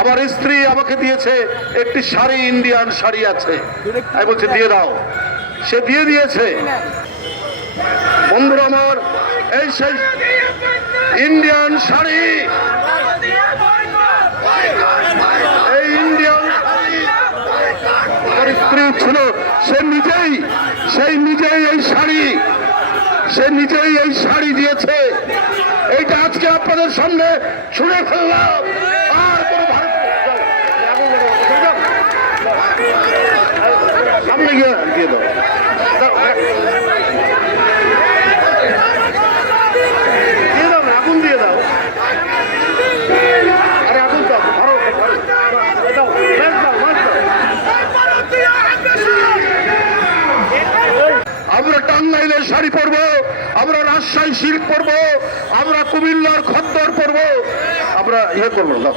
আমার স্ত্রী আমাকে দিয়েছে, একটি শাড়ি, ইন্ডিয়ান শাড়ি আছে। আমি বলছি, দিয়ে দাও। সে দিয়ে দিয়েছে। বন্ধুরা আমার, এই সেই ইন্ডিয়ান শাড়ি। এই ইন্ডিয়ান আমার স্ত্রী ছিল সে নিজেই সেই নিজেই এই শাড়ি, সে নিজেই এই শাড়ি দিয়েছে। এইটা আজকে আপনাদের সামনে ছুঁড়ে ফেললাম। দিয়ে দাও। দিয়ে দিয়ে দাও। আরে আগুন দাও ধরো দাও ব্যাস দাও দাও আমরা টাঙ্গাইলের শাড়ি পরবো, আমরা রাজশাহী সিল্ক পরবো, আমরা কুমিল্লার খদ্দর পরবো। আমরা ইয়ে করব, দাও।